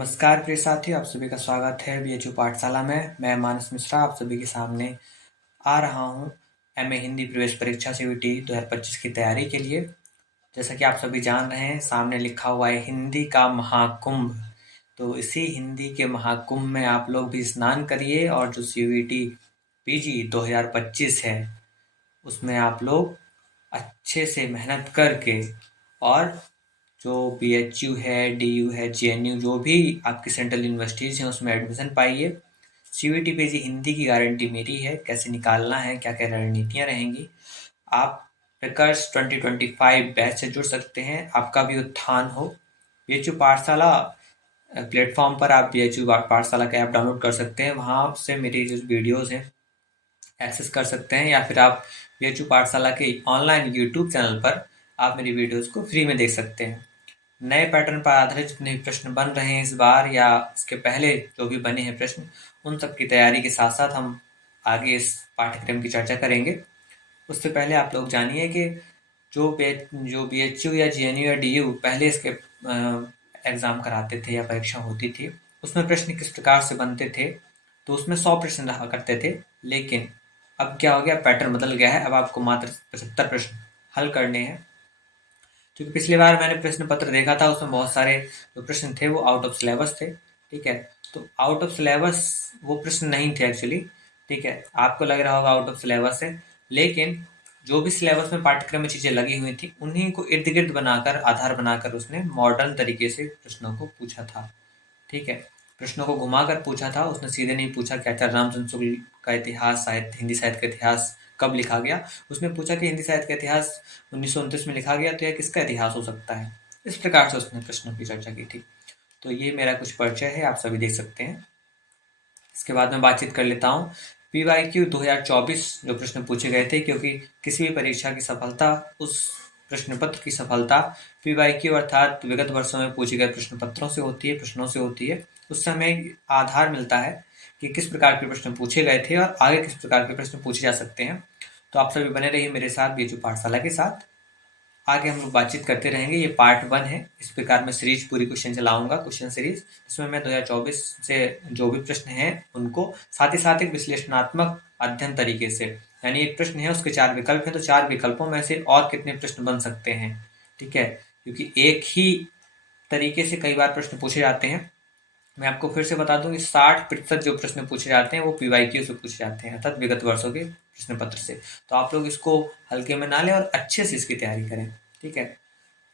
नमस्कार प्रिय साथियों, आप सभी का स्वागत है बीएचयू पाठशाला में। मैं मानस मिश्रा आप सभी के सामने आ रहा हूं एमए हिंदी प्रवेश परीक्षा सीयूईटी 2025 की तैयारी के लिए। जैसा कि आप सभी जान रहे हैं, सामने लिखा हुआ है हिंदी का महाकुंभ। तो इसी हिंदी के महाकुंभ में आप लोग भी स्नान करिए और जो सीयूईटी पीजी 2025 है उसमें आप लोग अच्छे से मेहनत करके और जो बीएचयू है, डीयू है, जेएनयू, जो भी आपकी सेंट्रल यूनिवर्सिटीज़ हैं उसमें एडमिशन पाइए। सीयूईटी पेजी हिंदी की गारंटी मेरी है, कैसे निकालना है, क्या क्या रणनीतियाँ रहेंगी। आप प्रकर्ष 2025 बैच से जुड़ सकते हैं, आपका भी उत्थान हो। बीएचयू पाठशाला प्लेटफॉर्म पर आप बीएचयू पाठशाला का ऐप डाउनलोड कर सकते हैं, वहाँ से मेरी जो वीडियोज़ हैं एक्सेस कर सकते हैं, या फिर आप बीएचयू पाठशाला के ऑनलाइन यूट्यूब चैनल पर आप मेरी वीडियोज़ को फ्री में देख सकते हैं। नए पैटर्न पर आधारित जितने भी प्रश्न बन रहे हैं इस बार या इसके पहले जो भी बने हैं प्रश्न, उन सब की तैयारी के साथ साथ हम आगे इस पाठ्यक्रम की चर्चा करेंगे। उससे पहले आप लोग जानिए कि जो बीएचयू या जेएनयू या डीयू पहले इसके एग्ज़ाम कराते थे या परीक्षा होती थी, उसमें प्रश्न किस प्रकार से बनते थे। तो उसमें 100 प्रश्न रहा करते थे, लेकिन अब क्या हो गया, पैटर्न बदल गया है। अब आपको मात्र 75 प्रश्न हल करने हैं। क्योंकि पिछली बार मैंने प्रश्न पत्र देखा था, उसमें बहुत सारे जो प्रश्न थे वो आउट ऑफ सिलेबस थे। ठीक है, तो आउट ऑफ सिलेबस वो प्रश्न नहीं थे एक्चुअली। ठीक है, आपको लग रहा होगा आउट ऑफ सिलेबस है, लेकिन जो भी सिलेबस में पाठ्यक्रम में चीज़ें लगी हुई थी उन्हीं को इर्द गिर्द बनाकर, आधार बनाकर उसने मॉडर्न तरीके से प्रश्नों को पूछा था। ठीक है, प्रश्नों को घुमाकर पूछा था, उसने सीधे नहीं पूछा कि आचार्य रामचंद्र शुक्ल का इतिहास, साहित्य, हिंदी साहित्य का इतिहास कब लिखा गया। उसने पूछा कि हिंदी साहित्य का इतिहास 1929 में लिखा गया, तो यह किसका इतिहास हो सकता है। इस प्रकार से उसने प्रश्नों की चर्चा की थी। तो ये मेरा कुछ परिचय है, आप सभी देख सकते हैं। इसके बाद मैं बातचीत कर लेता हूँ पीवाईक्यू 2024 जो प्रश्न पूछे गए थे, क्योंकि किसी भी परीक्षा की सफलता, उस प्रश्न पत्र की सफलता पीवाईक्यू अर्थात विगत वर्षों में पूछे गए प्रश्न पत्रों से होती है, प्रश्नों से होती है। उस समय आधार मिलता है कि किस प्रकार के प्रश्न पूछे गए थे और आगे किस प्रकार के प्रश्न पूछे जा सकते हैं। तो आप सभी बने रहिए मेरे साथ बीएचयू पाठशाला के साथ। आगे हम लोग बातचीत करते रहेंगे। ये पार्ट 1 है। इस प्रकार मैं सीरीज पूरी क्वेश्चन चलाऊंगा, क्वेश्चन सीरीज, जिसमें मैं 2024 से जो भी प्रश्न हैं उनको साथ ही साथ एक विश्लेषणात्मक अध्ययन तरीके से, यानी एक प्रश्न है उसके 4 विकल्प हैं, तो 4 विकल्पों में से और कितने प्रश्न बन सकते हैं। ठीक है, क्योंकि एक ही तरीके से कई बार प्रश्न पूछे जाते हैं। मैं आपको फिर से बता दूं कि 60% जो प्रश्न पूछे जाते हैं वो पीवाईक्यू से पूछे जाते हैं, अर्थात विगत वर्षों के प्रश्न पत्र से। तो आप लोग इसको हल्के में ना लें और अच्छे से इसकी तैयारी करें। ठीक है,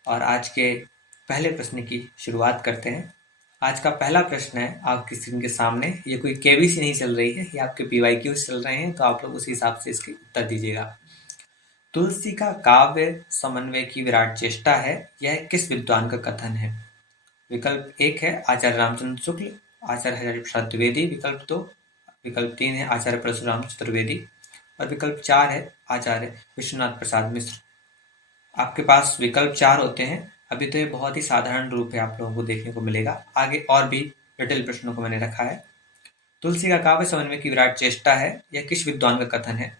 और आज के पहले प्रश्न की शुरुआत करते हैं। आज का पहला प्रश्न है आपकी स्क्रीन के सामने। ये कोई केबीसी नहीं चल रही है, ये आपके पीवाईक्यू चल रहे हैं, तो आप लोग उसी हिसाब से इसके उत्तर दीजिएगा। तुलसी का काव्य समन्वय की विराट चेष्टा है, यह किस विद्वान का कथन है। विकल्प 1 है आचार्य रामचंद्र शुक्ल, आचार्य हरिहर प्रसाद द्विवेदी। विकल्प 2, विकल्प 3 है आचार्य परशुराम चतुर्वेदी, और विकल्प 4 है आचार्य विश्वनाथ प्रसाद मिश्र। आपके पास विकल्प 4 होते हैं। अभी तो ये बहुत ही साधारण रूप है, आप लोगों को देखने को मिलेगा। आगे और भी जटिल प्रश्नों को मैंने रखा है। तुलसी का काव्य समन्वय की विराट चेष्टा है, यह किस विद्वान का कथन है।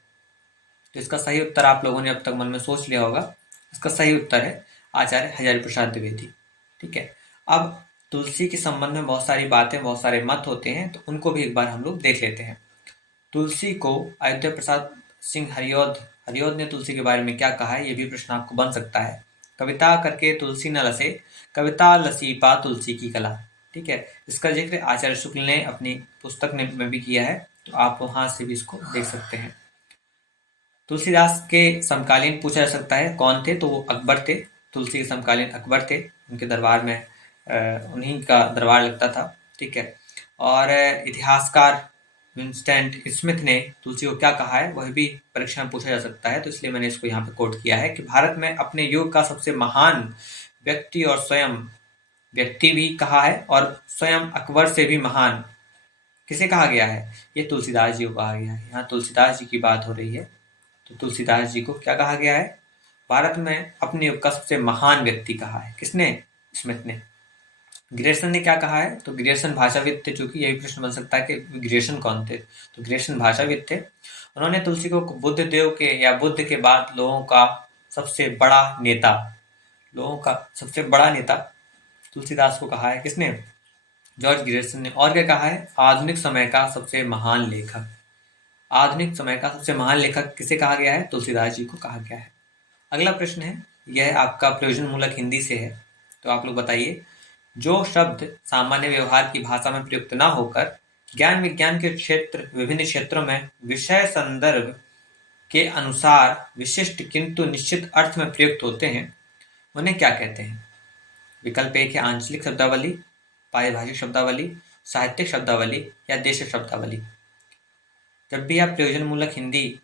तो इसका सही उत्तर आप लोगों ने अब तक मन में सोच लिया होगा। इसका सही उत्तर है आचार्य हरिहर प्रसाद द्विवेदी। ठीक है, अब तुलसी के संबंध में बहुत सारी बातें, बहुत सारे मत होते हैं, तो उनको भी एक बार हम लोग देख लेते हैं। तुलसी को अयोध्या प्रसाद सिंह हरिऔध ने तुलसी के बारे में क्या कहा है, ये भी प्रश्न आपको बन सकता है। कविता करके तुलसी न लसे, कविता लसी पा तुलसी की कला। ठीक है, इसका जिक्र आचार्य शुक्ल ने अपनी पुस्तक में भी किया है, तो आप वहां से भी इसको देख सकते हैं। तुलसीदास के समकालीन पूछा जा सकता है कौन थे, तो वो अकबर थे। तुलसी के समकालीन अकबर थे, उनके दरबार में उन्हीं का दरबार लगता था। ठीक है, और इतिहासकार विंस्टेंट स्मिथ ने तुलसी को क्या कहा है, वह भी परीक्षा में पूछा जा सकता है, तो इसलिए मैंने इसको यहाँ पे कोट किया है कि भारत में अपने युग का सबसे महान व्यक्ति, और स्वयं व्यक्ति भी कहा है, और स्वयं अकबर से भी महान किसे कहा गया है, ये तुलसीदास जी को कहा गया है। यहाँ तुलसीदास जी की बात हो रही है, तो तुलसीदास जी को क्या कहा गया है, भारत में अपने युग का सबसे महान व्यक्ति कहा है। किसने, स्मिथ ने। ग्रियर्सन ने क्या कहा है, तो ग्रियर्सन भाषाविद थे, चूंकि यही प्रश्न बन सकता है कि ग्रियर्सन कौन थे, तो ग्रियर्सन भाषाविद थे। उन्होंने तुलसी को बुद्ध देव के या बुद्ध के बाद लोगों का सबसे बड़ा नेता, लोगों का सबसे बड़ा नेता तुलसीदास को कहा है। किसने, जॉर्ज ग्रियर्सन ने। और क्या कहा है? आधुनिक समय का सबसे महान लेखक। आधुनिक समय का सबसे महान लेखक किसे कहा गया है? तुलसीदास जी को कहा गया है। अगला प्रश्न है, यह आपका प्रयोजन मूलक हिंदी से है, तो आप लोग बताइए, जो शब्द सामान्य व्यवहार की भाषा में प्रयुक्त न होकर ज्ञान विज्ञान के विभिन्न क्षेत्रों में विषय संदर्भ के अनुसार विशिष्ट किंतु निश्चित अर्थ में प्रयुक्त होते हैं, उन्हें क्या कहते हैं? विकल्प एक है आंचलिक शब्दावली, पारिभाषिक शब्दावली, साहित्यिक शब्दावली या देश शब्दावली। जब भी आप प्रयोजन मूलक हिंदी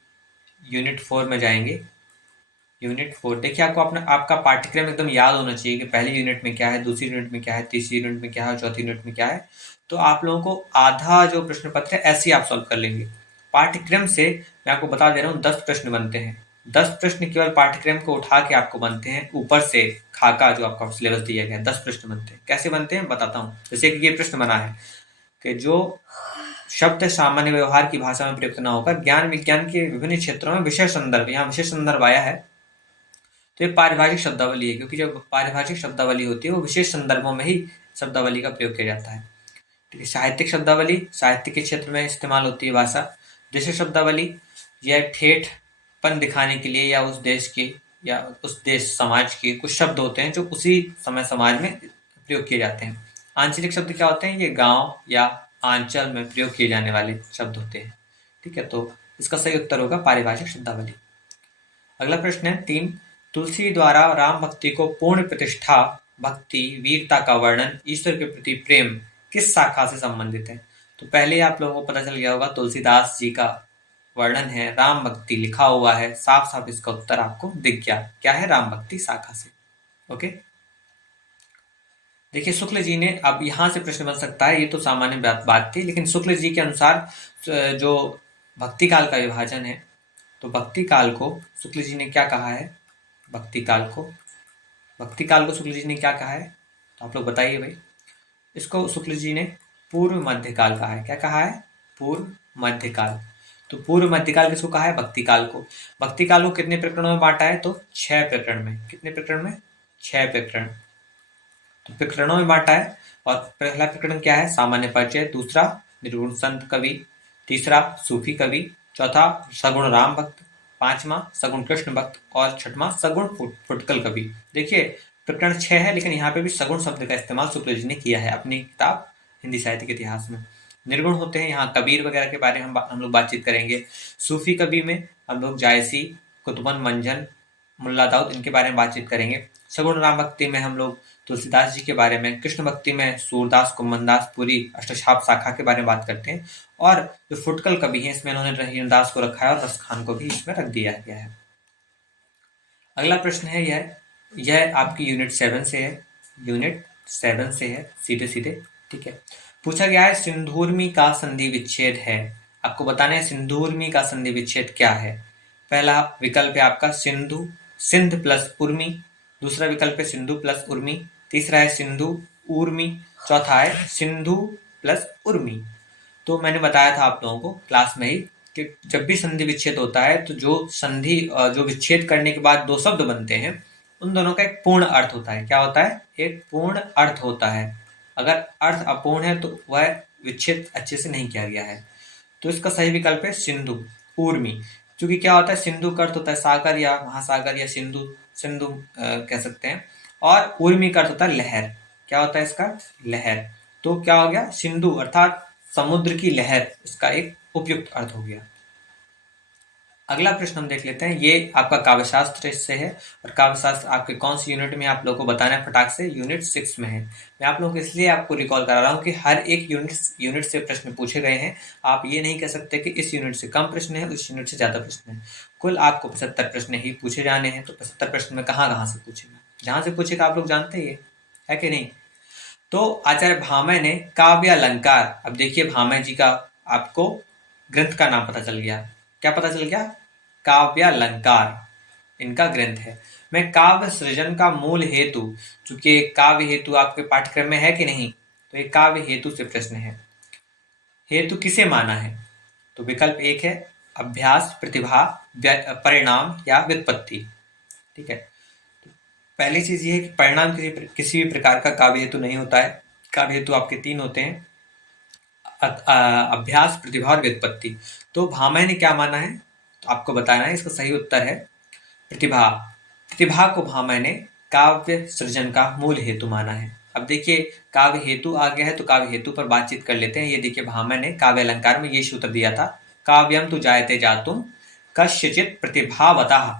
यूनिट 4 में जाएंगे, यूनिट 4 देखिए, आपको अपना आपका पाठ्यक्रम एकदम याद होना चाहिए कि पहली यूनिट में क्या है, दूसरी यूनिट में क्या है, तीसरी यूनिट में क्या है, चौथी यूनिट में क्या है। तो आप लोगों को आधा जो प्रश्न पत्र है ऐसे ही आप सॉल्व कर लेंगे। पाठ्यक्रम से मैं आपको बता दे रहा हूँ 10 प्रश्न बनते हैं। 10 प्रश्न केवल पाठ्यक्रम को उठा के आपको बनते हैं, ऊपर से खाका जो आपका सिलेबस दिया गया है 10 प्रश्न बनते हैं। कैसे बनते हैं बताता हूँ। जैसे कि ये प्रश्न बना है कि जो शब्द सामान्य व्यवहार की भाषा में प्रयुक्त न होकर ज्ञान विज्ञान के विभिन्न क्षेत्रों में विषय संदर्भ, यहाँ विषय संदर्भ आया है तो ये पारिभाषिक शब्दावली है, क्योंकि जब पारिभाषिक शब्दावली होती है वो विशेष संदर्भों में ही शब्दावली का प्रयोग किया जाता है। ठीक है। साहित्यिक शब्दावली साहित्य के क्षेत्र में इस्तेमाल होती है भाषा। देश शब्दावली यह ठेठपन दिखाने के लिए या उस देश के या उस देश समाज के कुछ शब्द होते हैं जो उसी समय समाज में प्रयोग किए जाते हैं। आंचलिक शब्द क्या होते हैं? ये गांव या आंचल में प्रयोग किए जाने वाले शब्द होते हैं। ठीक है, तो इसका सही उत्तर होगा पारिभाषिक शब्दावली। अगला प्रश्न है 3, तुलसी द्वारा राम भक्ति को पूर्ण प्रतिष्ठा, भक्ति, वीरता का वर्णन, ईश्वर के प्रति प्रेम किस शाखा से संबंधित है? तो पहले आप लोगों को पता चल गया होगा, तुलसीदास जी का वर्णन है, राम भक्ति लिखा हुआ है, साफ साफ इसका उत्तर आपको दिख गया, क्या है? राम भक्ति शाखा से। ओके, देखिए शुक्ल जी ने, अब यहां से प्रश्न बन सकता है, ये तो सामान्य बात थी, लेकिन शुक्ल जी के अनुसार जो भक्ति काल का विभाजन है, तो भक्ति काल को शुक्ल जी ने क्या कहा है? भक्ति काल को शुक्ल जी ने क्या कहा है? तो आप लोग बताइए भाई। इसको शुक्ल जी ने पूर्व मध्यकाल कहा है। क्या कहा है? पूर्व मध्यकाल। तो पूर्व मध्यकाल किसको कहा है? भक्ति काल को। भक्ति काल को कितने प्रकरणों में बांटा है? तो 6 प्रकरण में। कितने प्रकरण में? 6 प्रकरण। तो प्रकरणों में बांटा है। और पहला प्रकरण क्या है? सामान्य परिचय। दूसरा निर्गुण संत कवि। तीसरा सूफी कवि। चौथा सगुण राम भक्त। पांचवा सगुण कृष्ण भक्त। और छठवां सगुण फुटकल कवि। देखिए प्रकरण 6 है, लेकिन यहाँ पे भी सगुण शब्द का इस्तेमाल शुक्ल जी ने किया है अपनी किताब हिंदी साहित्य के इतिहास में। निर्गुण होते हैं यहाँ कबीर वगैरह के बारे में हम लोग बातचीत करेंगे। सूफी कवि में हम लोग जायसी, कुतुबन मंजन, मुल्ला दाऊद इनके बारे में बातचीत करेंगे। सगुण राम भक्ति में हम लोग तुलसीदास जी के बारे में, कृष्ण भक्ति में सूरदास, कुम्भनदास, पुरी, अष्टछाप शाखा के बारे में बात करते हैं। और जो फुटकल कवि है इसमें उन्होंने रहीमदास को रखा है और रसखान को भी इसमें रख दिया गया है। अगला प्रश्न है यह आपकी यूनिट 7 से है। यूनिट 7 से है सीधे सीधे। ठीक है, पूछा गया है सिंधूर्मी का संधि विच्छेद है। आपको बताना है सिंधूर्मी का संधि विच्छेद क्या है। पहला विकल्प है आपका सिंधु, सिंध प्लस उर्मी। दूसरा विकल्प है सिंधु प्लस उर्मी। तीसरा है सिंधु उर्मी। चौथा है सिंधु प्लस उर्मी। तो मैंने बताया था आप लोगों को क्लास में ही कि जब भी संधि विच्छेद होता है तो जो विच्छेद करने के बाद 2 शब्द बनते हैं उन दोनों का एक पूर्ण अर्थ होता है। क्या होता है? एक पूर्ण अर्थ होता है। अगर अर्थ अपूर्ण है तो वह विच्छेद अच्छे से नहीं किया गया है। तो इसका सही विकल्प है सिंधु ऊर्मी। क्योंकि क्या होता है, सिंधु का अर्थ होता है सागर या महासागर या सिंधु सिंधु कह सकते हैं, और ऊर्मी का अर्थ होता है लहर। क्या होता है इसका? लहर। तो क्या हो गया? सिंधु अर्थात समुद्र की लहर इसका एक उपयुक्त अर्थ हो गया। अगला प्रश्न हम देख लेते हैं, ये आपका काव्यशास्त्र से है और काव्यशास्त्र आपके कौन सी यूनिट में आप लोगों को बताना है फटाक से? यूनिट 6 में है। मैं आप लोगों को इसलिए आपको रिकॉल करा रहा हूँ कि हर एक यूनिट से प्रश्न पूछे गए हैं। आप ये नहीं कह सकते कि इस यूनिट से कम प्रश्न है, उस यूनिट से ज्यादा प्रश्न है। कुल आपको 75 प्रश्न ही पूछे जाने हैं। तो 75 प्रश्न में कहाँ से पूछेगा? जहां से पूछेगा आप लोग जानते ही है कि नहीं। तो आचार्य भामह ने काव्य अलंकार, अब देखिए भामह जी का आपको ग्रंथ का नाम पता चल गया। क्या पता चल गया? काव्य अलंकार इनका ग्रंथ है। मैं काव्य सृजन का मूल हेतु, चूंकि काव्य हेतु आपके पाठ्यक्रम में है कि नहीं, तो ये काव्य हेतु से प्रश्न है। हेतु किसे माना है? तो विकल्प 1 है अभ्यास, प्रतिभा, परिणाम या व्युत्पत्ति। ठीक है, पहली चीज ये है कि परिणाम किसी भी प्रकार का काव्य हेतु नहीं होता है। काव्य हेतु आपके 3 होते हैं, अभ्यास, प्रतिभा और व्युत्पत्ति। तो भामह ने क्या माना है, तो आपको बताना है। इसका सही उत्तर है प्रतिभा। प्रतिभा को भामह ने काव्य सृजन का मूल हेतु माना है। अब देखिए काव्य हेतु आ गया है, तो काव्य हेतु पर बातचीत कर लेते हैं। ये देखिए भामह ने काव्य अलंकार में ये सूत्र दिया था, काव्यम तु जायते जातुम कस्यचित् प्रतिभावतः,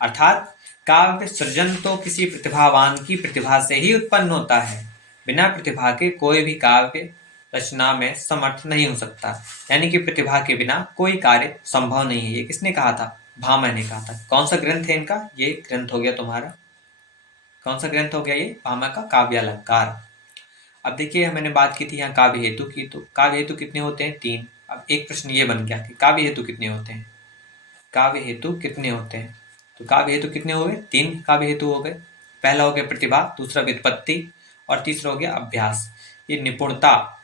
अर्थात काव्य सृजन तो किसी प्रतिभावान की प्रतिभा से ही उत्पन्न होता है, बिना प्रतिभा के कोई भी काव्य रचना में समर्थ नहीं हो सकता। यानी कि प्रतिभा के बिना कोई कार्य संभव नहीं है। ये किसने कहा था, भामह ने कहा था। कौन सा ग्रंथ है इनका, ये ग्रंथ हो गया तुम्हारा, कौन सा ग्रंथ हो गया ये, भामह का काव्य अलंकार। अब देखिए मैंने बात की थी यहाँ काव्य हेतु की, तो काव्य हेतु कितने होते हैं, 3। अब एक प्रश्न ये बन गया कि काव्य हेतु कितने होते हैं, काव्य हेतु कितने होते हैं। तो काव्य हेतु कितने हो गए, 3 काव्य हेतु हो गए। पहला हो गया प्रतिभा, दूसरा व्युत्पत्ति और तीसरा हो गया अभ्यास। ये निपुणता,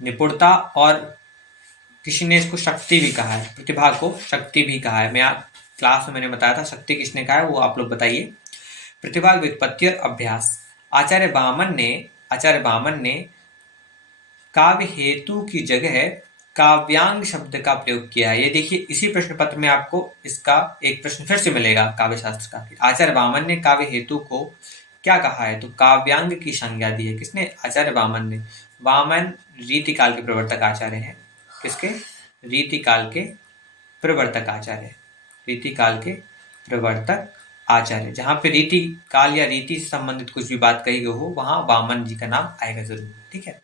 निपुणता और किसी ने इसको शक्ति भी कहा है, प्रतिभा को शक्ति भी कहा है। मैं क्लास में मैंने बताया था शक्ति किसने कहा है, वो आप लोग बताइए। प्रतिभा, व्युत्पत्ति और अभ्यास। आचार्य बामन ने काव्य हेतु की जगह काव्यांग शब्द का प्रयोग किया है। ये देखिए इसी प्रश्न पत्र में आपको इसका एक प्रश्न फिर से मिलेगा काव्य शास्त्र का। आचार्य बामन ने काव्य हेतु को क्या कहा है, तो काव्यांग की संज्ञा दी है। किसने, आचार्य बामन ने। वामन रीतिकाल के प्रवर्तक आचार्य हैं। किसके, रीतिकाल के प्रवर्तक आचार्य, रीतिकाल के प्रवर्तक आचार्य। जहां पे रीति काल या रीति से संबंधित कुछ भी बात कही गई हो वहां वामन जी का नाम आएगा जरूर, ठीक है।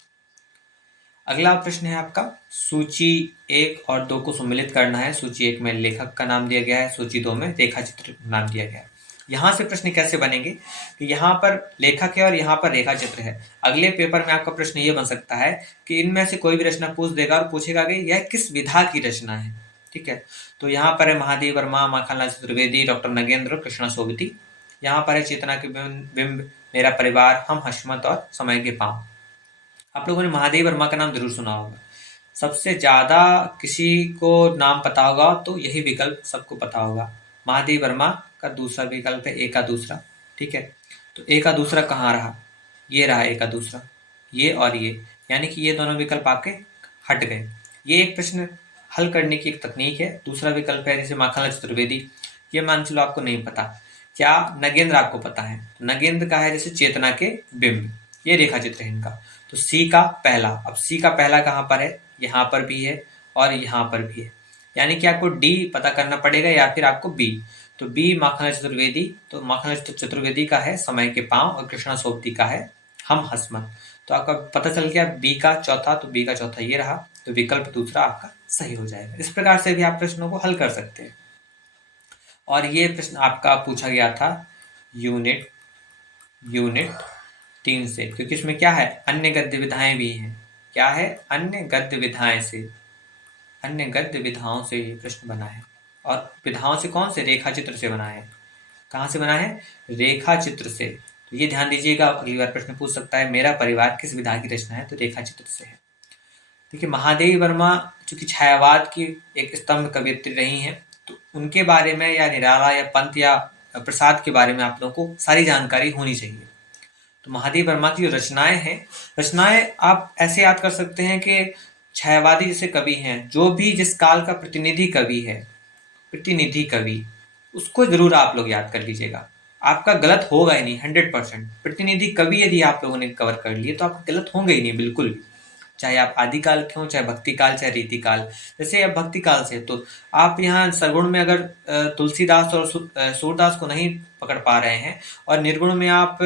अगला प्रश्न है आपका, सूची 1 और 2 को सम्मिलित करना है। सूची 1 में लेखक का नाम दिया गया है, सूची 2 में रेखा चित्र नाम दिया गया है। यहाँ से प्रश्न कैसे बनेंगे कि यहाँ पर लेखक है और यहाँ पर रेखा चित्र है। अगले पेपर में आपका प्रश्न ये बन सकता है कि इनमें से कोई भी रचना पूछ देगा और पूछेगा कि यह किस विधा की रचना है, ठीक है। तो यहाँ पर है महादेव वर्मा, माखनलाल चतुर्वेदी, डॉक्टर नगेंद्र, कृष्णा सोबती। यहाँ पर है चेतना के बिंब, मेरा परिवार, हम हशमत और समय के पांव। आप लोगों ने महादेव वर्मा का नाम जरूर सुना होगा। सबसे ज्यादा किसी को नाम पता होगा तो यही विकल्प सबको पता होगा। महादेव वर्मा का दूसरा विकल्प है ए का दूसरा, ठीक है। तो ए का दूसरा कहाँ रहा, ये रहा ए का दूसरा, ये और ये, यानी कि ये दोनों विकल्प आपके हट गए। ये एक प्रश्न हल करने की एक तकनीक है। दूसरा विकल्प है जैसे माखनलाल चतुर्वेदी, ये मान चलो आपको नहीं पता। क्या नगेंद्र आपको पता है, नगेंद्र का है जैसे चेतना के बिंब, ये रेखा चित्र है इनका। तो सी का पहला, अब सी का पहला कहाँ पर है, यहाँ पर भी है और यहाँ पर भी है, यानी कि आपको डी पता करना पड़ेगा या फिर आपको बी। तो बी माखनलाल चतुर्वेदी, तो माखनलाल चतुर्वेदी का है समय के पांव और कृष्णा सोबती का है हम हसमत। तो आपका पता चल गया बी का चौथा, तो बी का चौथा ये रहा, तो विकल्प दूसरा आपका सही हो जाएगा। इस प्रकार से भी आप प्रश्नों को हल कर सकते हैं। और ये प्रश्न आपका पूछा गया था यूनिट 3 से, क्योंकि इसमें क्या है, अन्य गद्य विधाएं भी हैं। क्या है, अन्य गद्य विधाएं से, अन्य गद्य विधाओं से ये प्रश्न बना है। और विधाओं से कौन से, रेखा चित्र से बना है। कहाँ से बना है, रेखा चित्र से। तो ये ध्यान दीजिएगा, अगली बार प्रश्न पूछ सकता है मेरा परिवार किस विधा की रचना है, तो रेखा चित्र से है। देखिए महादेवी वर्मा चूंकि छायावाद की एक स्तंभ कवयित्री रही हैं, तो उनके बारे में या निराला या पंत या प्रसाद के बारे में आप लोगों को सारी जानकारी होनी चाहिए। तो महादेवी वर्मा की जो रचनाएं हैं, रचनाएं आप ऐसे याद कर सकते हैं कि छायावादी जैसे कवि हैं, जो भी जिस काल का प्रतिनिधि कवि है, प्रतिनिधि कवि, उसको जरूर आप लोग याद कर लीजिएगा। आपका गलत होगा ही नहीं 100%। प्रतिनिधि कवि यदि आप लोगों ने कवर कर लिए तो आपका गलत होंगे ही नहीं बिल्कुल भी, चाहे आप आदिकाल के हों, चाहे भक्ति काल, चाहे रीति काल। जैसे अब भक्ति काल से तो आप यहाँ सरगुण में अगर तुलसीदास और सूरदास को नहीं पकड़ पा रहे हैं और निर्गुण में आप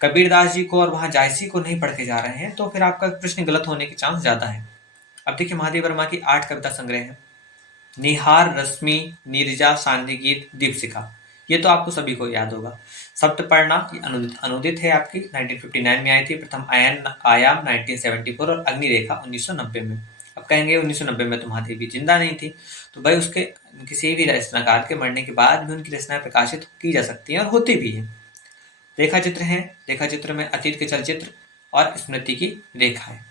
कबीरदास जी को और वहाँ जायसी को नहीं पढ़ के जा रहे हैं, तो फिर आपका प्रश्न गलत होने के चांस ज्यादा है। अब देखिए महादेव वर्मा की 8 कविता संग्रह है, निहार, रश्मि, नीरजा, शांति गीत, दीपशिखा, ये तो आपको सभी को याद होगा। सप्तपर्णा अनुदित है आपकी, 1959 में आई थी। प्रथम आयाम 1974 और अग्निरेखा 1990 में। अब कहेंगे 1990 में तो महादेवी जिंदा नहीं थी, तो भाई उसके किसी भी रचनाकार के मरने के बाद भी उनकी रचनाएं प्रकाशित की जा सकती हैं और होती भी हैं। रेखा चित्र है, रेखा चित्र में अतीत के चलचित्र और स्मृति की रेखा है,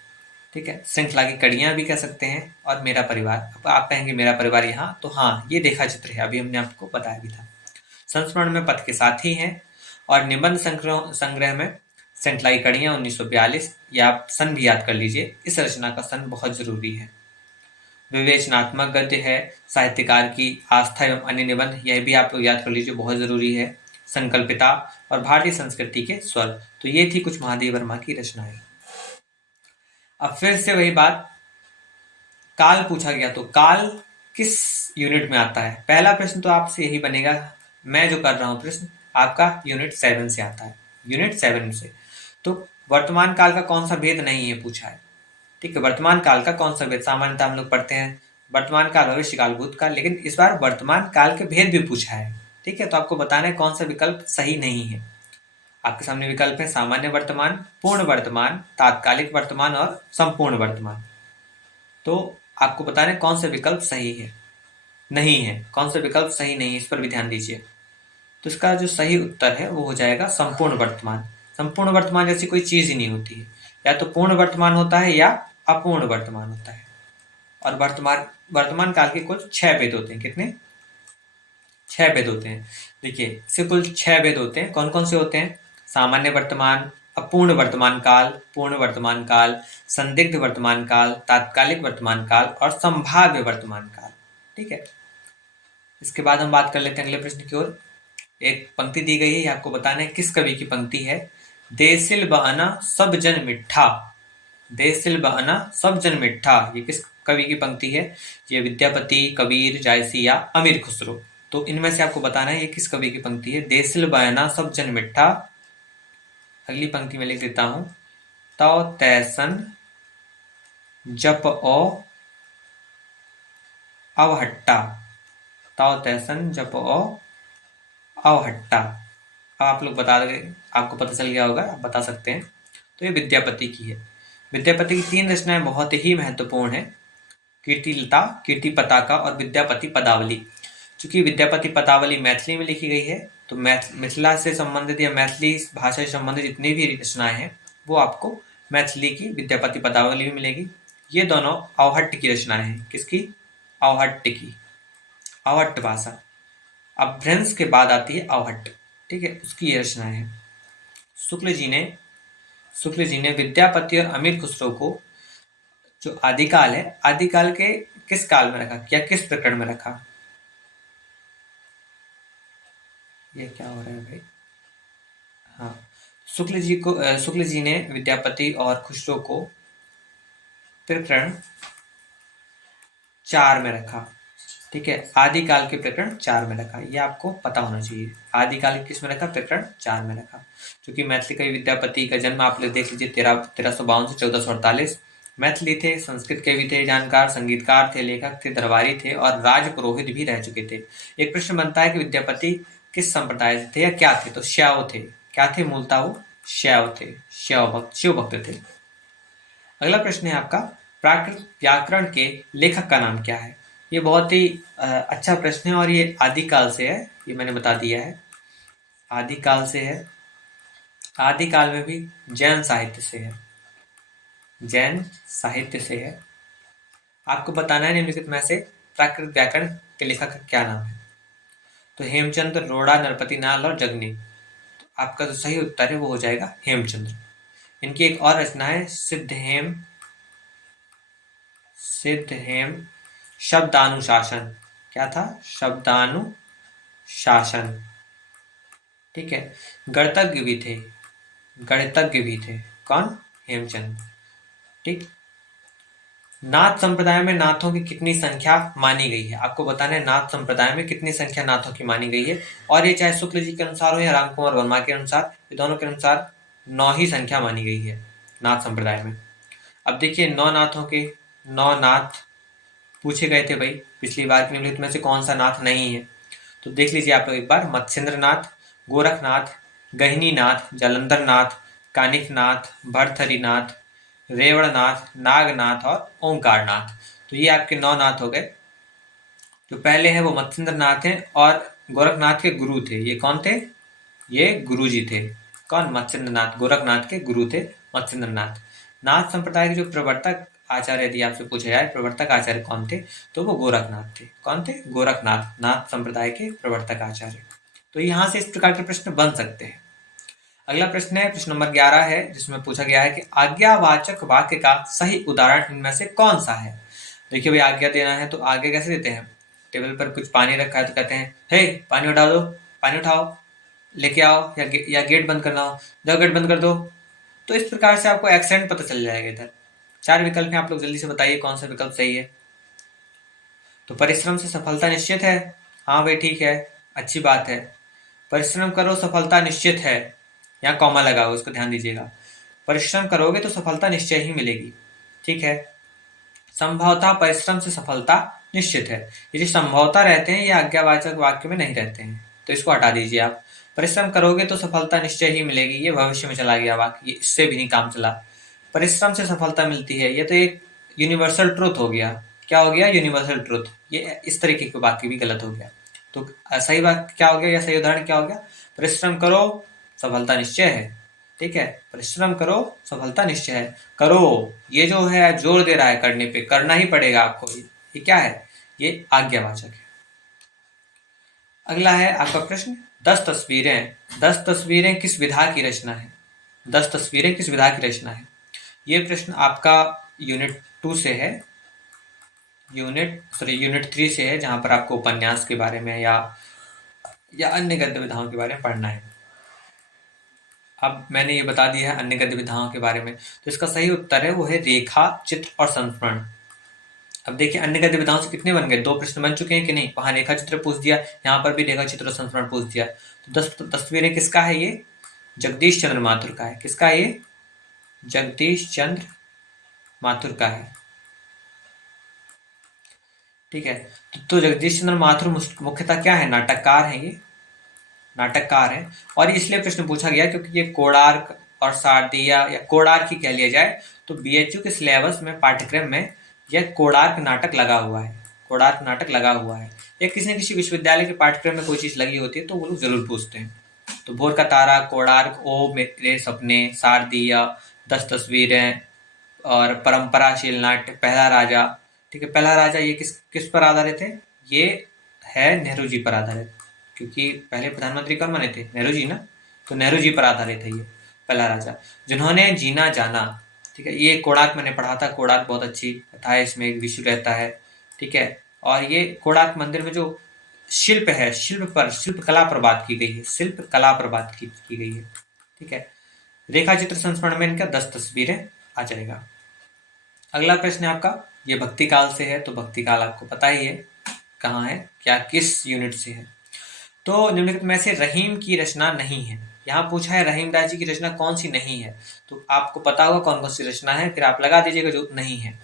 ठीक है। श्रृंखला की कड़ियां भी कह सकते हैं। और मेरा परिवार, अब आप कहेंगे मेरा परिवार यहाँ, तो हाँ ये रेखा चित्र है, अभी हमने आपको बताया भी था। संस्मरण में पथ के साथी हैं और निबंध संग्रह में सेंटलाई कड़ियाँ 1942, या आप सन भी याद कर लीजिए। इस रचना का सन बहुत जरूरी है। विवेचनात्मक गद्य है। साहित्यकार की आस्था एवं अन्य निबंध, यह भी आप लोग याद कर लीजिए, बहुत जरूरी है। संकल्पिता और भारतीय संस्कृति के स्वर। तो ये थी कुछ महादेव वर्मा की रचनाएं। अब फिर से वही बात, काल पूछा गया तो काल किस यूनिट में आता है? पहला प्रश्न तो आपसे यही बनेगा, मैं जो कर रहा हूं प्रश्न आपका यूनिट 7 से आता है, यूनिट 7 से। तो वर्तमान काल का कौन सा भेद नहीं है पूछा है, ठीक है। वर्तमान काल का कौन सा भेद, सामान्यतः हम लोग पढ़ते हैं वर्तमान काल, भविष्य काल, भूतकाल, लेकिन इस बार वर्तमान काल के भेद भी पूछा है, ठीक है। तो आपको बताना है कौन सा विकल्प सही नहीं है। आपके सामने विकल्प है सामान्य वर्तमान, पूर्ण वर्तमान, तात्कालिक वर्तमान और संपूर्ण वर्तमान। तो आपको बताना है कौन सा विकल्प सही है, नहीं है, कौन सा विकल्प सही नहीं है, इस पर भी ध्यान दीजिए। तो इसका जो सही उत्तर है वो हो जाएगा संपूर्ण वर्तमान। संपूर्ण वर्तमान जैसी कोई चीज ही नहीं होती है, या तो पूर्ण वर्तमान होता है या अपूर्ण वर्तमान होता है। और वर्तमान काल के कुल 6 भेद होते हैं। कितने? 6 भेद होते हैं। देखिए, इससे कुल 6 भेद होते हैं। कौन कौन से होते हैं? सामान्य वर्तमान, अपूर्ण वर्तमान काल, पूर्ण वर्तमान काल, संदिग्ध वर्तमान काल, तात्कालिक वर्तमान काल और संभाव्य वर्तमान काल, ठीक है। इसके बाद हम बात कर लेते हैं अगले प्रश्न की ओर। एक पंक्ति दी गई है, आपको बताना है किस कवि की पंक्ति है। देसिल बहना सब जन मिठा, देसिल बहना सब जन मिठा, ये किस कवि की पंक्ति है? ये विद्यापति, कबीर, जायसी या अमीर खुसरो। तो इनमें से आपको बताना है ये किस कवि की पंक्ति है। देसिल बहना सब जन मिठा, अगली पंक्ति में लिख देता हूं, तौ तैसन जप ओ अवहट्टा, तौ तैसन जप ओ अवहट्टा। अब आप लोग बता देंगे, आपको पता चल गया होगा, आप बता सकते हैं। तो ये विद्यापति की है। विद्यापति की 3 रचनाएं बहुत ही महत्वपूर्ण है, कीर्तिलता, कीर्ति पताका और विद्यापति पदावली। चूंकि विद्यापति पदावली मैथिली में लिखी गई है, तो मिथिला से संबंधित या मैथिली भाषा से संबंधित जितनी भी रचनाएं हैं वो आपको मैथिली की विद्यापति पदावली में मिलेगी। ये दोनों अवहट्ट की रचनाएं हैं। किसकी? अवहट्ट की, अवहट्ट भाषा। अपभ्रंश के बाद आती है अवहट्ट, ठीक है, उसकी ये रचनाएं हैं। शुक्ल जी ने विद्यापति और अमीर खुसरो को जो आदिकाल है, आदिकाल के किस काल में रखा, क्या किस प्रकरण में रखा? ये क्या हो रहा है भाई? हाँ, शुक्ल जी ने विद्यापति और खुसरो को प्रकरण 4 में रखा, ठीक है। आदिकाल के प्रकरण 4 में रखा, ये आपको पता होना चाहिए। आदिकाल किस में रखा? प्रकरण 4 में रखा। क्योंकि मैथिली कवि विद्यापति का जन्म आप लोग देख लीजिए 1352 से 1448। मैथिली थे, संस्कृत कवि थे, जानकार, संगीतकार थे, लेखक थे, दरबारी थे और राज पुरोहित भी रह चुके थे। एक प्रश्न बनता है कि विद्यापति किस संप्रदाय से थे या क्या थे? तो शैव थे। क्या थे? मूलतः वो शैव थे, शिव भक्त थे। अगला प्रश्न है आपका, प्राकृत व्याकरण के लेखक का नाम क्या है? ये बहुत ही अच्छा प्रश्न है और ये आदिकाल से है, ये मैंने बता दिया है, आदिकाल से है। आदिकाल में भी जैन साहित्य से है, जैन साहित्य से है। आपको बताना है निम्नलिखित में से प्राकृत व्याकरण के लेखक का क्या नाम है। तो हेमचंद्र, रोड़ा, नरपति नाल और जगनी। तो आपका जो सही उत्तर है वो हो जाएगा हेमचंद्र। इनकी एक और रचना है सिद्धहेम शब्दानुशासन। क्या था? शब्दानुशासन, ठीक है। गणितज्ञ भी थे। कौन? हेमचंद, ठीक। नाथ संप्रदाय में नाथों की कितनी संख्या मानी गई है? आपको बताना है नाथ संप्रदाय में कितनी संख्या नाथों की मानी गई है। और ये चाहे शुक्ल जी के अनुसार हो या रामकुमार वर्मा के अनुसार, ये दोनों के अनुसार 9 ही संख्या मानी गई है नाथ संप्रदाय में। अब देखिए 9 नाथों के 9 नाथ पूछे गए थे भाई पिछली बार के निम्नलिखित में से कौन सा नाथ नहीं है। तो देख लीजिए आप लोग एक बार, मत्स्येंद्र नाथ, गोरखनाथ, गहिनीनाथ, जालंधरनाथ, कानिफनाथ, भरथरीनाथ, रेवणनाथ, नागनाथ और ओंकारनाथ। तो ये आपके 9 नाथ हो गए। जो पहले हैं वो मत्स्येंद्र नाथ हैं और गोरखनाथ के गुरु थे। ये कौन थे? ये गुरु जी थे। कौन? मत्स्येंद्र नाथ, गोरखनाथ के गुरु थे मत्स्येंद्र नाथ। नाथ संप्रदाय के जो प्रवर्तक आचार्य, यदि आपसे पूछा जाए प्रवर्तक आचार्य कौन थे, तो वो गोरखनाथ थे। कौन थे? गोरखनाथ, नाथ संप्रदाय के प्रवर्तक आचार्य। तो यहाँ से इस प्रकार के प्रश्न बन सकते हैं। अगला प्रश्न है, प्रश्न नंबर 11 है, जिसमें पूछा गया है कि आज्ञावाचक वाक्य का सही उदाहरण इनमें से कौन सा है। देखिए भाई, आज्ञा देना है तो आगे कैसे देते हैं? टेबल पर कुछ पानी रखा है तो कहते हैं, हे पानी उठा दो, पानी उठाओ, लेके आओ, या गेट बंद करना हो, जाओ गेट बंद कर दो। तो इस प्रकार से आपको एक्सेंट पता चल जाएगा। इधर 4 विकल्प हैं, आप लोग जल्दी से बताइए कौन सा विकल्प सही है। तो परिश्रम से सफलता निश्चित है। हाँ भाई, ठीक है, अच्छी बात है। परिश्रम करो, सफलता निश्चित है। यहाँ कॉमा लगा हो, इसको ध्यान दीजिएगा। परिश्रम करोगे तो सफलता निश्चय ही मिलेगी। ठीक है। संभवतः परिश्रम से सफलता निश्चित है। ये जो संभवतः रहते हैं, ये आज्ञावाचक वाक्य में नहीं रहते हैं, तो इसको हटा दीजिए आप। परिश्रम करोगे तो सफलता निश्चय ही मिलेगी, ये भविष्य में चला गया वाक्य, इससे भी नहीं काम चला। परिश्रम से सफलता मिलती है, ये तो एक यूनिवर्सल ट्रुथ हो गया। क्या हो गया? Universal truth. ये इस तरीके के वाक्य भी गलत हो गया। तो सही वाक्य क्या हो गया, या सही उदाहरण क्या हो गया? परिश्रम करो, सफलता निश्चय है। ठीक है, परिश्रम करो, सफलता निश्चय है। करो, ये जो है जोर दे रहा है करने पे, करना ही पड़ेगा आपको। ये क्या है? ये आज्ञावाचक है। अगला है आपका प्रश्न, 10 तस्वीरें। 10 तस्वीरें किस विधा की रचना है? 10 तस्वीरें किस विधा की रचना है? ये प्रश्न आपका यूनिट 2 से है, यूनिट 3 से है, जहां पर आपको उपन्यास के बारे में या अन्य गद्य विधाओं के बारे में पढ़ना है। अब मैंने ये बता दिया है अन्य गद्य विधाओं के बारे में, तो इसका सही उत्तर है वो है रेखा, चित्र और संस्मरण। अब देखिए, अन्य गद्य विधाओं से कितने बन गए? 2 प्रश्न बन चुके हैं कि नहीं? वहां रेखा चित्र पूछ दिया, यहाँ पर भी रेखा चित्र और संस्मरण पूछ दिया। तो 10 तस्वीरें किसका है? ये जगदीश चंद्र माथुर का है। किसका है ये? जगदीश चंद्र माथुर का है। ठीक है। तो जगदीश चंद्र माथुर मुख्यतः क्या है? नाटककार है। ये नाटककार है, और इसलिए प्रश्न पूछा गया क्योंकि ये कोणार्क और शारदीया, या कोणार्क ही कह लिया जाए, तो बीएचयू के सिलेबस में, पाठ्यक्रम में यह कोणार्क नाटक लगा हुआ है। कोणार्क नाटक लगा हुआ है, या किसी न किसी विश्वविद्यालय के पाठ्यक्रम में कोई चीज लगी होती है तो वो लोग जरूर पूछते हैं। तो भोर का तारा, कोणार्क, ओ मेरे सपने, शारदीया, 10 तस्वीरें और परंपराशील नाट्य, पहला राजा। ठीक है, पहला राजा ये किस किस पर आधारित है? ये है नेहरू जी पर आधारित, क्योंकि पहले प्रधानमंत्री कौन बने थे? नेहरू जी ना, तो नेहरू जी पर आधारित है ये पहला राजा, जिन्होंने जीना जाना। ठीक है, ये कोणार्क मैंने पढ़ा था, कोणार्क बहुत अच्छी कथा है, इसमें एक विषु रहता है। ठीक है, और ये कोणार्क मंदिर में जो शिल्प है, शिल्प कला पर बात की गई है, शिल्प कला पर बात की गई है। ठीक है, रेखा चित्र संस्मरण में इनका 10 तस्वीरें आ जाएगा। अगला प्रश्न है आपका, ये भक्ति काल से है, तो भक्ति काल आपको पता ही है कहाँ है, क्या किस यूनिट से है। तो निम्नलिखित में से रहीम की रचना नहीं है। यहाँ पूछा है रहीम दास जी की रचना कौन सी नहीं है, तो आपको पता होगा कौन कौन सी रचना है, फिर आप लगा दीजिएगा जो नहीं है।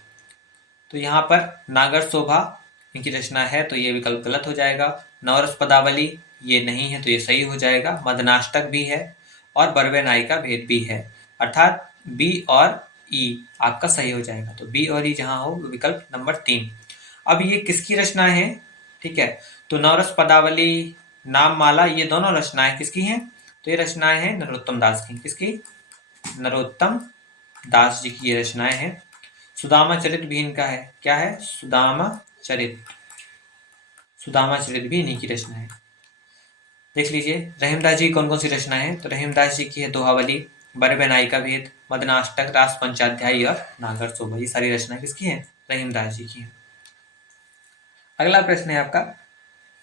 तो यहाँ पर नागर शोभा इनकी रचना है, तो ये विकल्प गलत हो जाएगा। नवरस पदावली ये नहीं है, तो ये सही हो जाएगा। मदनाष्टक भी है, और बरवे नाई का भेद भी है, अर्थात बी और ई आपका सही हो जाएगा। तो बी और ई जहां हो, विकल्प नंबर 3। अब ये किसकी रचना है? ठीक है, तो नवरस पदावली, नाम माला, ये दोनों रचनाएं किसकी हैं? तो ये रचनाएं हैं नरोत्तम दास की। किसकी? नरोत्तम दास जी की ये रचनाएं हैं। सुदामा चरित भी इनका है। क्या है? सुदामा चरित। सुदामा चरित भी इन्हीं की रचना है। देख लीजिए रहीमदास जी की कौन कौन सी रचनाएं हैं। तो रहीमदास जी की है दोहावली, बरवे नाई का भेद, मदनाष्टक, रास पंचाध्यायी और नागर शोभा। ये सारी रचनाएं किसकी हैं? रहीमदास जी की हैं। अगला प्रश्न है आपका,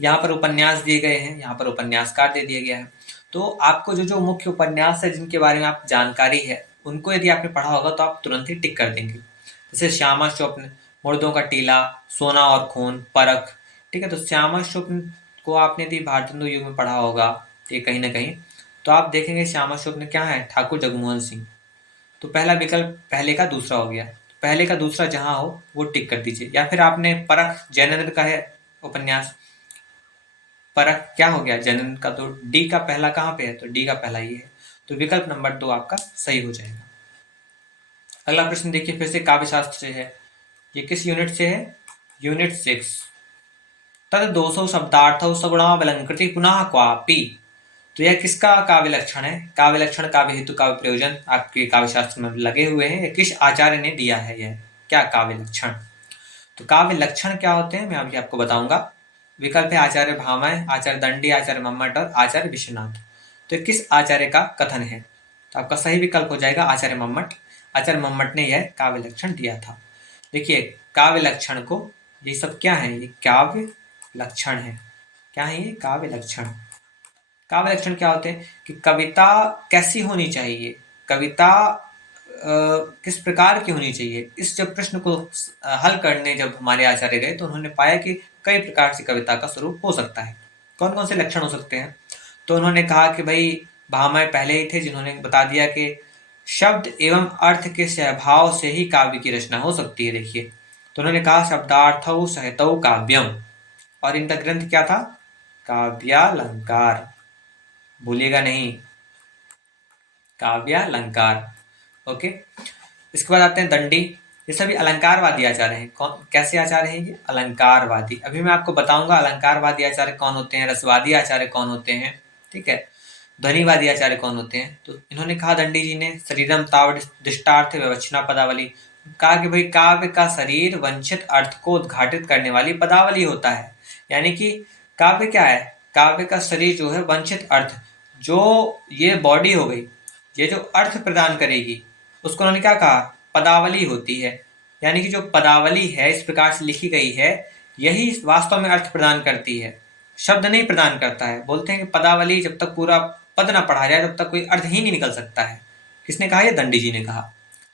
यहाँ पर उपन्यास दिए गए हैं, यहाँ पर उपन्यासकार दे दिया गया है। तो आपको जो जो मुख्य उपन्यास है जिनके बारे में आप जानकारी है, उनको यदि आपने पढ़ा होगा तो आप तुरंत ही टिक कर देंगे। जैसे श्यामा स्वप्न, मुर्दों का टीला, सोना और खून, परख। ठीक है, तो श्यामा स्वप्न को आपने यदि भारतेंदु युग में पढ़ा होगा ये कहीं ना कहीं, तो आप देखेंगे श्यामा स्वप्न क्या है? ठाकुर जगमोहन सिंह। तो पहला विकल्प पहले का दूसरा हो गया, पहले का दूसरा जहां हो वो टिक कर दीजिए। या फिर आपने परख जैनेन्द्र का है उपन्यास, परख क्या हो गया? जैनेन्द्र का, तो डी का पहला कहाँ पे है? तो डी का पहला ये है, तो विकल्प नंबर 2 आपका सही हो जाएगा। अगला प्रश्न देखिए, फिर से काव्य शास्त्र से है। ये किस यूनिट से है? यूनिट 6। तद 200 शब्दार्थ सगुणावलंकृति पुनः क्वापि। तो यह किसका काव्य लक्षण है? काव्य लक्षण, काव्य हेतु, काव्य प्रयोजन आपके काव्य शास्त्र में लगे हुए हैं। किस आचार्य ने दिया है यह क्या काव्य लक्षण? तो काव्य लक्षण क्या होते हैं मैं अभी आपको बताऊंगा। विकल्प है आचार्य भामह, आचार्य दंडी, आचार्य मम्मट और आचार्य विश्वनाथ। तो किस आचार्य का कथन है? तो आपका सही विकल्प हो जाएगा आचार्य मम्मट। आचार्य मम्मट ने यह काव्य लक्षण दिया था। देखिए काव्य लक्षण को, ये सब क्या है, ये काव्य लक्षण है। क्या है ये? काव्य लक्षण। काव्य लक्षण क्या होते हैं कि कविता कैसी होनी चाहिए, कविता किस प्रकार की होनी चाहिए। इस जब प्रश्न को हल करने जब हमारे आचार्य गए तो उन्होंने पाया कि कई प्रकार से कविता का स्वरूप हो सकता है। कौन कौन से लक्षण हो सकते हैं? तो उन्होंने कहा कि भाई भामह पहले ही थे जिन्होंने बता दिया कि शब्द एवं अर्थ के सहभाव से ही काव्य की रचना हो सकती है। देखिए तो उन्होंने कहा शब्दार्थौ सहतौ काव्यम, और इनका ग्रंथ क्या था? काव्यालंकार। भूलिएगा नहीं, काव्यालंकार। ओके, इसके बाद आते हैं दंडी। ये सभी अलंकारवादी आचार्य हैं। कौन, कैसे आचार्य हैं ये? अलंकारवादी। अभी मैं आपको बताऊंगा अलंकारवादी आचार्य कौन होते हैं, रसवादी आचार्य कौन होते हैं, ठीक है, ध्वनिवादी आचार्य कौन होते हैं। तो इन्होंने कहा दंडी जी ने शरीरम तावत दिष्टार्थ विवक्षणा पदावली, कहा कि भाई काव्य का शरीर वंचित अर्थ को उद्घाटित करने वाली पदावली होता है। यानी कि काव्य क्या है? काव्य का शरीर जो है वंचित अर्थ, जो ये बॉडी हो गई, ये जो अर्थ प्रदान करेगी उसको उन्होंने क्या कहा? पदावली होती है। यानी कि जो पदावली है इस प्रकार से लिखी गई है यही वास्तव में अर्थ प्रदान करती है, शब्द नहीं प्रदान करता है। बोलते हैं कि पदावली जब तक पूरा पद ना पढ़ा जाए तब तक कोई अर्थ ही नहीं निकल सकता है। किसने कहा? ये दंडी जी ने कहा।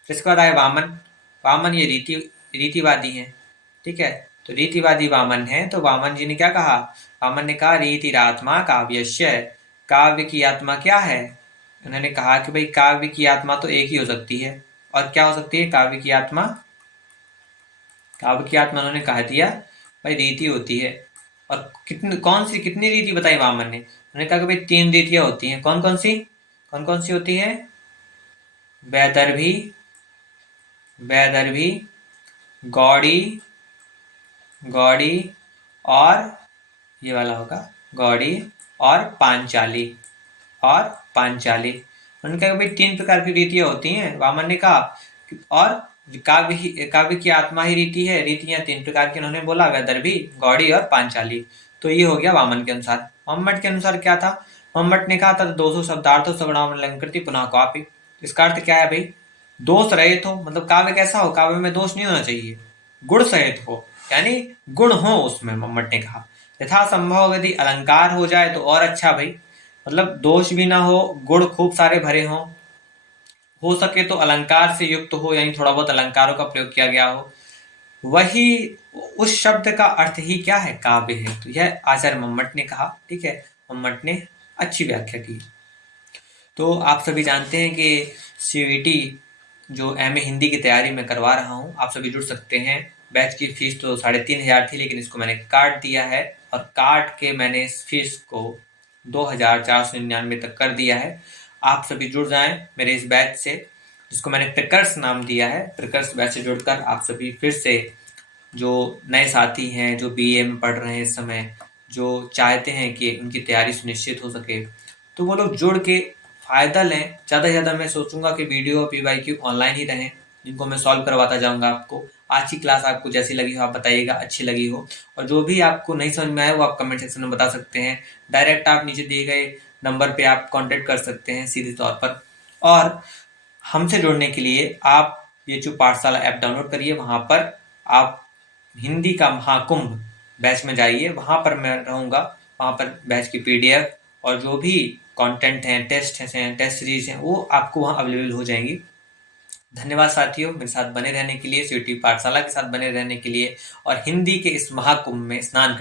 फिर इसके बाद आए वामन। वामन ये रीतिवादी हैं, ठीक है। तो रीतिवादी वामन है, तो वामन जी ने क्या कहा? वामन ने कहा रीतिरात्मा काव्यस्य, काव्य की आत्मा क्या है? उन्होंने कहा कि भाई काव्य की आत्मा तो एक ही हो सकती है। और क्या हो सकती है काव्य की आत्मा? काव्य की आत्मा उन्होंने कहा दिया भाई रीति होती है। और कितनी रीति बताई वामन ने? उन्होंने कहा कि भाई 3 रीतियां होती हैं। कौन कौन सी होती है? वैदर्भी, वैदर्भी, गौड़ी, गौड़ी और ये वाला होगा गौड़ी और पांचाली, और पांचाली। उन्होंने कहा कि भाई 3 प्रकार की रीतियां होती हैं। वामन ने कहा और काव्य की आत्मा ही रीति है। रीतियां 3 प्रकार की उन्होंने बोला, वैदर्भी, गौड़ी और पांचाली। तो ये हो गया वामन के अनुसार। मम्मट के अनुसार क्या था? मम्मट ने कहा था दोषो शब्दार्थो सगुणावलंकृति पुनः क्वापि। इसका अर्थ क्या है भाई? दोष रहित हो, मतलब काव्य कैसा हो? काव्य में दोष नहीं होना चाहिए, गुण सहित हो, यानी गुण हो उसमें। मम्मट ने कहा यथा संभव यदि अलंकार हो जाए तो और अच्छा भाई, मतलब दोष भी ना हो, गुण खूब सारे भरे हों, हो सके तो अलंकार से युक्त हो, यानी थोड़ा बहुत अलंकारों का प्रयोग किया गया हो। वही उस शब्द का अर्थ ही क्या है? काव्य है। तो यह आचार्य मम्मट ने कहा, ठीक है। मम्मट ने अच्छी व्याख्या की। तो आप सभी जानते हैं कि सीयूईटी जो एमए हिंदी की तैयारी में करवा रहा हूँ, आप सभी जुड़ सकते हैं। बैच की फीस तो 3,500 थी, लेकिन इसको मैंने काट दिया है, और काट के मैंने इस फीस को 2,499 तक कर दिया है। आप सभी जुड़ जाएं मेरे इस बैच से, जिसको मैंने प्रकर्ष नाम दिया है। प्रकर्ष बैच से जुड़कर आप सभी फिर से, जो नए साथी हैं, जो बीए में पढ़ रहे हैं इस समय, जो चाहते हैं कि उनकी तैयारी सुनिश्चित हो सके, तो वो लोग जुड़ के फ़ायदा लें। ज़्यादा से ज़्यादा मैं सोचूंगा कि वीडियो और पीवाईक्यू ऑनलाइन ही रहें, जिनको मैं सॉल्व करवाता जाऊंगा आपको। आज की क्लास आपको जैसी लगी हो आप बताइएगा, अच्छी लगी हो। और जो भी आपको नहीं समझ में आए वो आप कमेंट सेक्शन में बता सकते हैं। डायरेक्ट आप नीचे दिए गए नंबर पे आप कांटेक्ट कर सकते हैं सीधे तौर पर। और हमसे जुड़ने के लिए आप बीएचयू पाठशाला ऐप डाउनलोड करिए, वहाँ पर आप हिंदी का महाकुंभ बैच में जाइए, वहाँ पर मैं रहूँगा। वहाँ पर बैच की पीडीएफ और जो भी कंटेंट हैं, टेस्ट सीरीज हैं, वो आपको वहाँ अवेलेबल हो जाएंगी। धन्यवाद साथियों, मेरे साथ बने रहने के लिए, सीयूईटी पाठशाला के साथ बने रहने के लिए, और हिंदी के इस महाकुंभ में स्नान